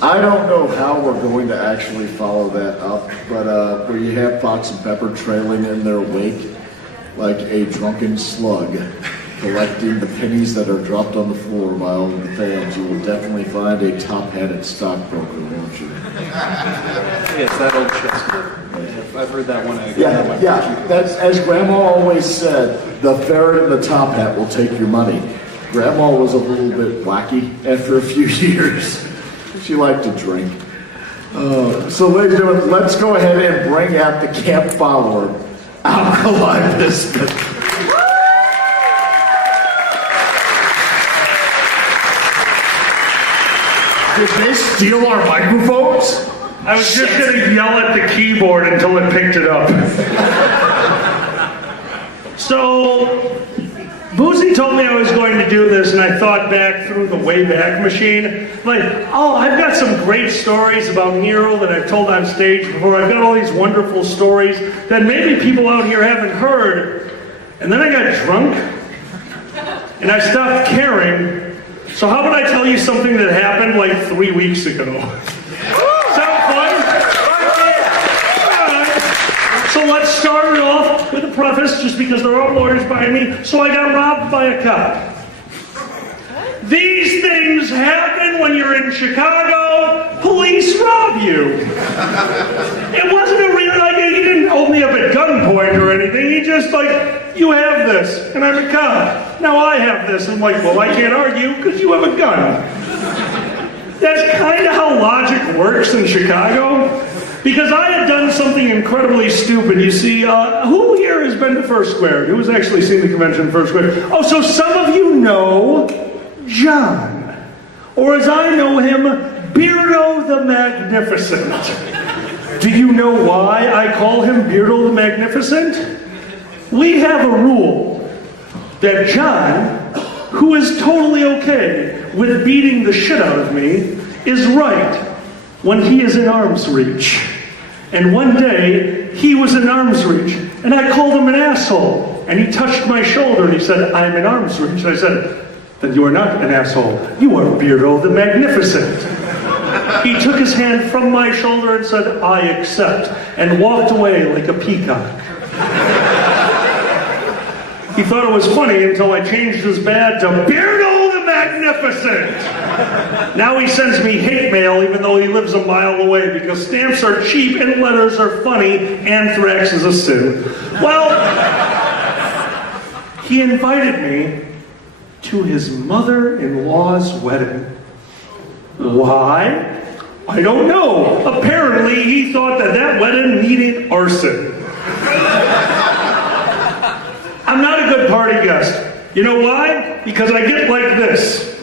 I don't know how we're going to actually follow that up, but where you have Fox and Pepper trailing in their wake like a drunken slug, collecting the pennies that are dropped on the floor by all of the fans, you will definitely find a top-hatted stockbroker, won't you? Yes, that old chestnut. I've heard that one. Yeah. That's, as Grandma always said, the ferret in the top hat will take your money. Grandma was a little bit wacky after a few years. She liked to drink. So ladies and gentlemen, let's go ahead and bring out the camp follower, Alkali Biscuit. Did they steal our microphones? I was just going to yell at the keyboard until it picked it up. So, Boozy told me I was going to do this, and I thought back through the Wayback Machine. Like, oh, I've got some great stories about Nero that I've told on stage before. I've got all these wonderful stories that maybe people out here haven't heard. And then I got drunk, and I stopped caring. So how about I tell you something that happened like 3 weeks ago? Sound fun? So let's start it off with a preface, just because there are lawyers behind me. So I got robbed by a cop. These things happen when you're in Chicago. Police rob you. It wasn't a real, like, he didn't hold me up at gunpoint or anything. He just like, you have this, and I'm a cop. Now I have this. I'm like, well, I can't argue because you have a gun. That's kind of how logic works in Chicago. Because I had done something incredibly stupid. You see, who here has been to First Square? Who's actually seen the convention in First Square? Oh, so some of you know John. Or as I know him, Beardo the Magnificent. Do you know why I call him Beardo the Magnificent? We have a rule that John, who is totally okay with beating the shit out of me, is right when he is in arm's reach. And one day, he was in arm's reach, and I called him an asshole. And he touched my shoulder, and he said, I'm in arm's reach. And I said, then you are not an asshole. You are Beardo the Magnificent. He took his hand from my shoulder and said, I accept, and walked away like a peacock. He thought it was funny until I changed his badge to Beardo the Magnificent. Now he sends me hate mail even though he lives a mile away because stamps are cheap and letters are funny. Anthrax is a sin. Well, he invited me to his mother-in-law's wedding. Why? I don't know. Apparently he thought that wedding needed arson. I'm not a good party guest. You know why? Because I get like this.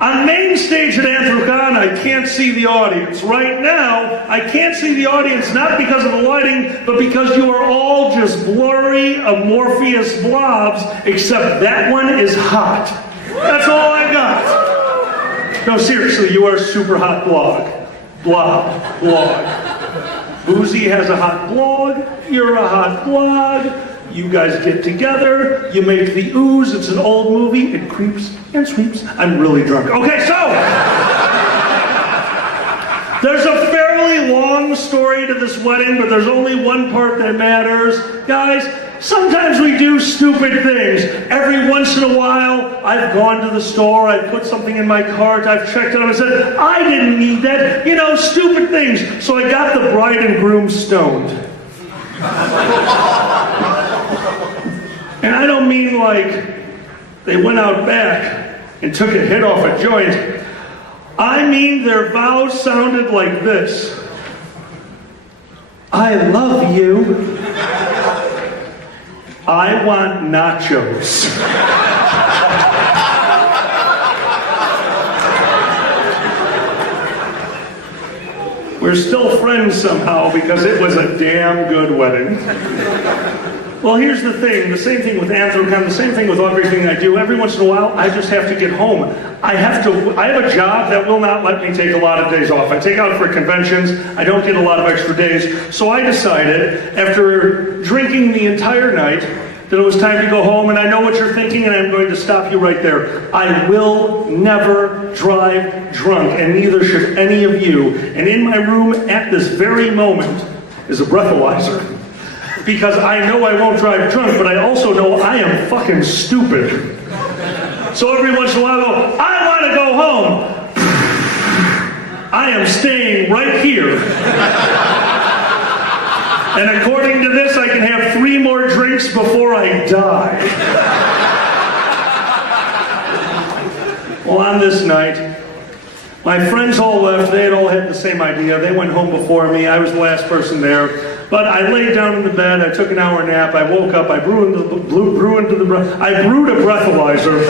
On main stage at Anthrocon, I can't see the audience. Right now, I can't see the audience not because of the lighting, but because you are all just blurry, amorphous blobs, except that one is hot. That's all I got. No, seriously, you are a super hot blog. Boozy has a hot blog, you're a hot blog. You guys get together, you make the ooze, it's an old movie, it creeps and sweeps. I'm really drunk. Okay, so, there's a fairly long story to this wedding, but there's only one part that matters. Guys, sometimes we do stupid things. Every once in a while, I've gone to the store, I've put something in my cart, I've checked it out, I said, I didn't need that. You know, stupid things. So I got the bride and groom stoned. And I don't mean like they went out back and took a hit off a joint. I mean their vows sounded like this. I love you. I want nachos. We're still friends somehow because it was a damn good wedding. Well, here's the thing. The same thing with Anthrocon, the same thing with everything I do. Every once in a while, I just have to get home. I have a job that will not let me take a lot of days off. I take out for conventions. I don't get a lot of extra days. So I decided, after drinking the entire night, that it was time to go home, and I know what you're thinking, and I'm going to stop you right there. I will never drive drunk, and neither should any of you. And in my room at this very moment is a breathalyzer. Because I know I won't drive drunk, but I also know I am fucking stupid. So every once in a while I go, I want to go home. I am staying right here. And according to this, I can have 3 more drinks before I die. Well, on this night, my friends all left. They had all had the same idea. They went home before me. I was the last person there. But I laid down in the bed. I took an hour nap. I woke up. I brewed a breathalyzer.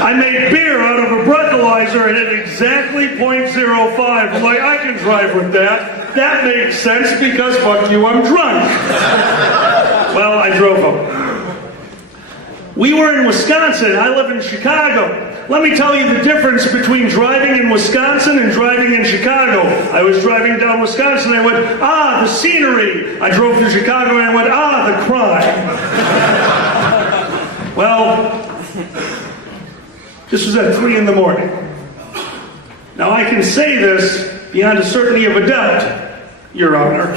I made beer out of a breathalyzer and at exactly .05. I'm like, I can drive with that. That makes sense because fuck you, I'm drunk. Well, I drove home. We were in Wisconsin. I live in Chicago. Let me tell you the difference between driving in Wisconsin and driving in Chicago. I was driving down Wisconsin and I went, the scenery. I drove through Chicago and I went, the crime. Well, this was at 3 in the morning. Now I can say this beyond a certainty of a doubt, Your Honor.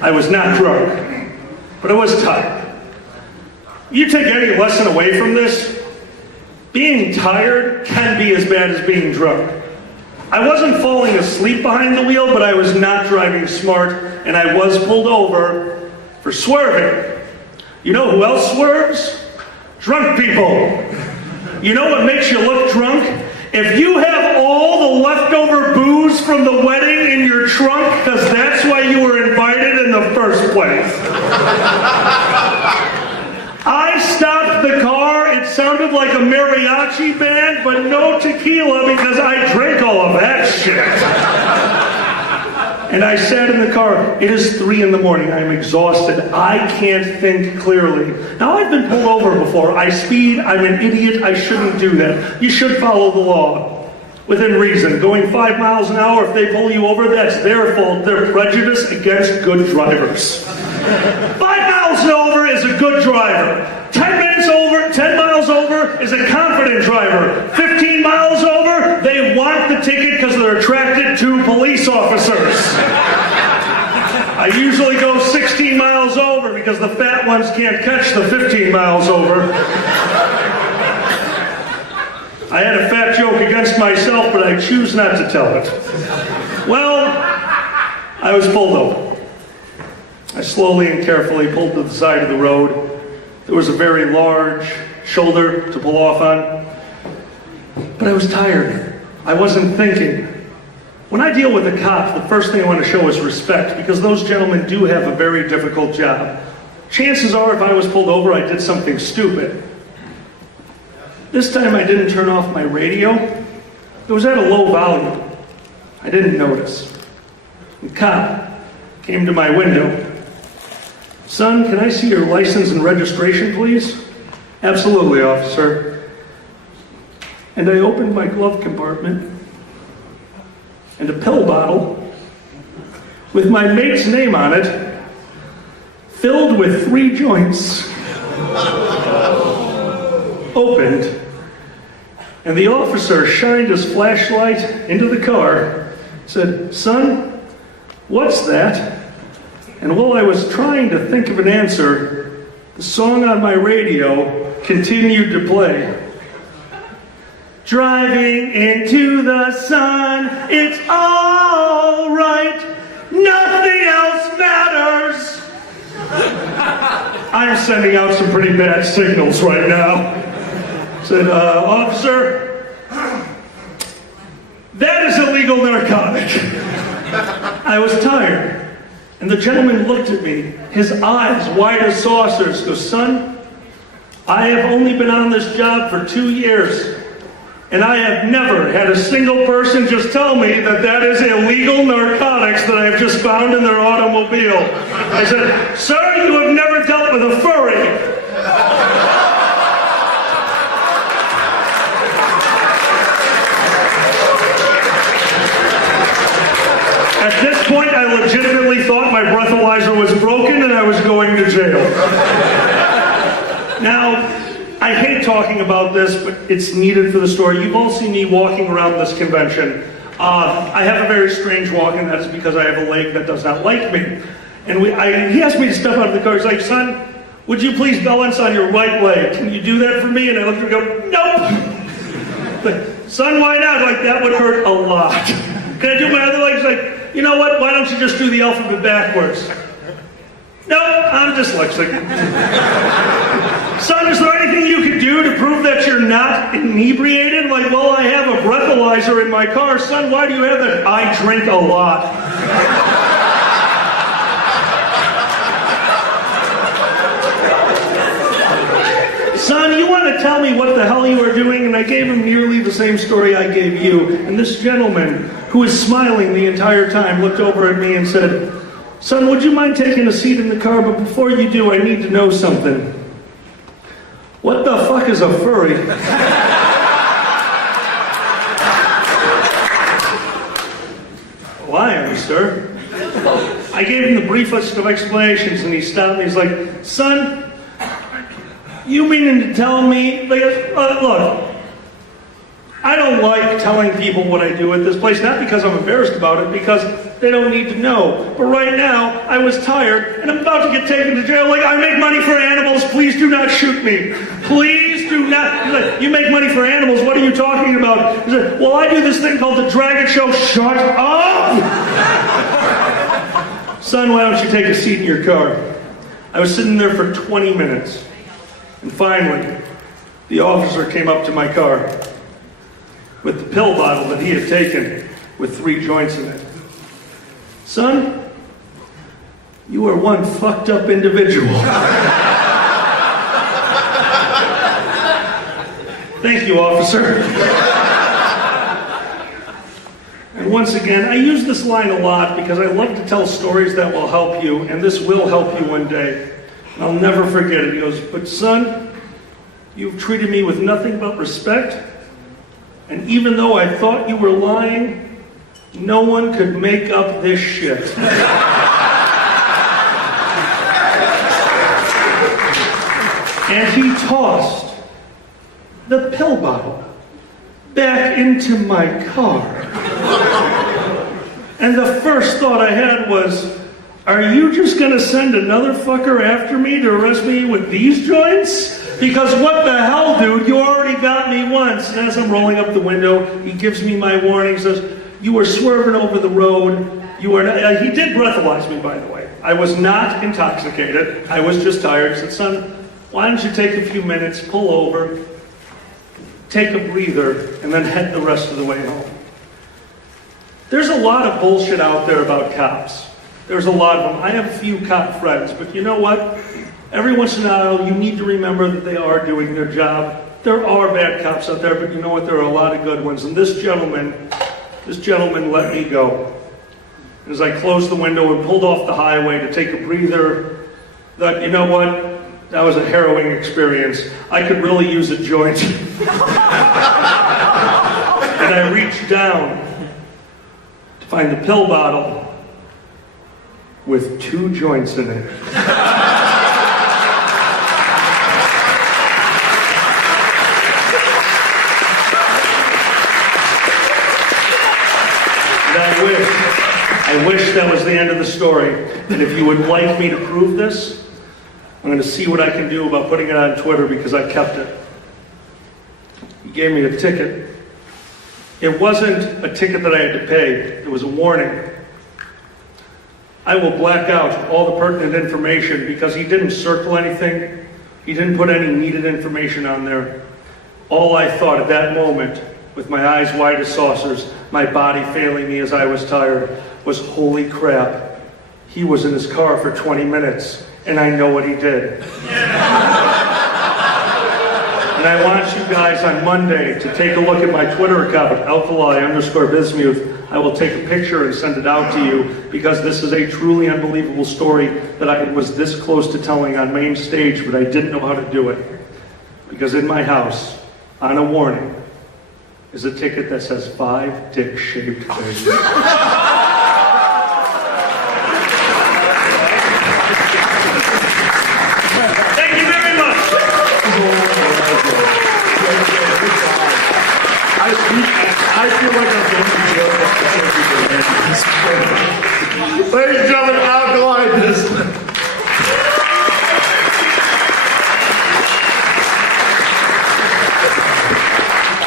I was not drunk, but I was tired. You take any lesson away from this? Being tired can be as bad as being drunk. I wasn't falling asleep behind the wheel, but I was not driving smart, and I was pulled over for swerving. You know who else swerves? Drunk people. You know what makes you look drunk? If you have all the leftover booze from the wedding in your trunk, because that's why you were invited in the first place. I stopped the car. It sounded like a mariachi band, but no tequila because I drank all of that shit. And I sat in the car. It is 3 in the morning. I'm exhausted. I can't think clearly. Now, I've been pulled over before. I speed. I'm an idiot. I shouldn't do that. You should follow the law. Within reason. Going 5 miles an hour, if they pull you over, that's their fault. They're prejudiced against good drivers. 5 miles over is a good driver. 10 miles over is a confident driver. 15 miles over, they want the ticket because they're attracted to police officers. I usually go 16 miles over because the fat ones can't catch the 15 miles over. I had a fat joke against myself, but I choose not to tell it. Well, I was pulled over. I slowly and carefully pulled to the side of the road. There was a very large shoulder to pull off on. But I was tired. I wasn't thinking. When I deal with a cop, the first thing I want to show is respect, because those gentlemen do have a very difficult job. Chances are, if I was pulled over, I did something stupid. This time I didn't turn off my radio. It was at a low volume. I didn't notice. The cop came to my window. Son, can I see your license and registration, please? Absolutely, officer. And I opened my glove compartment, and a pill bottle with my mate's name on it, filled with 3 joints, opened, and the officer shined his flashlight into the car, said, "Son, what's that?" And while I was trying to think of an answer, the song on my radio continued to play. Driving into the sun, it's all right, nothing else matters. I'm sending out some pretty bad signals right now. Said, officer, that is illegal narcotic. I was tired. And the gentleman looked at me, his eyes wide as saucers, goes, "Son, I have only been on this job for 2 years, and I have never had a single person just tell me that that is illegal narcotics that I have just found in their automobile." I said, "Sir, you have never dealt with a furry." At this point, I legitimately thought my breathalyzer was broken and I was going to jail. jail. Now, I hate talking about this, but it's needed for the story. You've all seen me walking around this convention. I have a very strange walk, and that's because I have a leg that does not like me. And he asked me to step out of the car. He's like, son, would you please balance on your right leg? Can you do that for me? And I looked at him and go, nope. But, son, why not? Like, that would hurt a lot. Can I do my other leg? He's like, you know what? Why don't you just do the alphabet backwards? No, I'm dyslexic. Son, is there anything you could do to prove that you're not inebriated? Like, well, I have a breathalyzer in my car. Son, why do you have that? I drink a lot. Son, you want to tell me what the hell you are doing? And I gave him nearly the same story I gave you. And this gentleman, who was smiling the entire time, looked over at me and said, son, would you mind taking a seat in the car? But before you do, I need to know something. What the fuck is a furry? Why am I, sir? I gave him the briefest of explanations, and he stopped me. He's like, son, you meaning to tell me, look, I don't like telling people what I do at this place, not because I'm embarrassed about it, because they don't need to know. But right now, I was tired, and I'm about to get taken to jail. Like, I make money for animals, please do not shoot me. Please do not. He's like, you make money for animals, what are you talking about? He's like, well, I do this thing called the Dragon Show. Shut up! Son, why don't you take a seat in your car? I was sitting there for 20 minutes. And finally, the officer came up to my car with the pill bottle that he had taken with 3 joints in it. Son, you are one fucked up individual. Thank you, officer. And once again, I use this line a lot because I love to tell stories that will help you, and this will help you one day. I'll never forget it. He goes, but son, you've treated me with nothing but respect, and even though I thought you were lying, no one could make up this shit. And he tossed the pill bottle back into my car. And the first thought I had was, are you just gonna send another fucker after me to arrest me with these joints? Because what the hell, dude, you already got me once. And as I'm rolling up the window, he gives me my warning, says, you were swerving over the road. You were not, he did breathalyze me, by the way. I was not intoxicated. I was just tired. He said, son, why don't you take a few minutes, pull over, take a breather, and then head the rest of the way home. There's a lot of bullshit out there about cops. There's a lot of them. I have a few cop friends, but you know what? Every once in a while, you need to remember that they are doing their job. There are bad cops out there, but you know what? There are a lot of good ones. And this gentleman let me go. And as I closed the window and pulled off the highway to take a breather, thought, you know what? That was a harrowing experience. I could really use a joint. And I reached down to find the pill bottle with 2 joints in it. I wish that was the end of the story. And if you would like me to prove this, I'm going to see what I can do about putting it on Twitter because I kept it. He gave me a ticket. It wasn't a ticket that I had to pay. It was a warning. I will black out all the pertinent information because he didn't circle anything. He didn't put any needed information on there. All I thought at that moment, with my eyes wide as saucers, my body failing me as I was tired, was holy crap. He was in his car for 20 minutes, and I know what he did. And I want you guys on Monday to take a look at my Twitter account, Alkali_Bismuth. I will take a picture and send it out to you because this is a truly unbelievable story that I was this close to telling on main stage, but I didn't know how to do it. Because in my house, on a warning, is a ticket that says 5 dick-shaped things. I feel like I'm going to jail for something. Ladies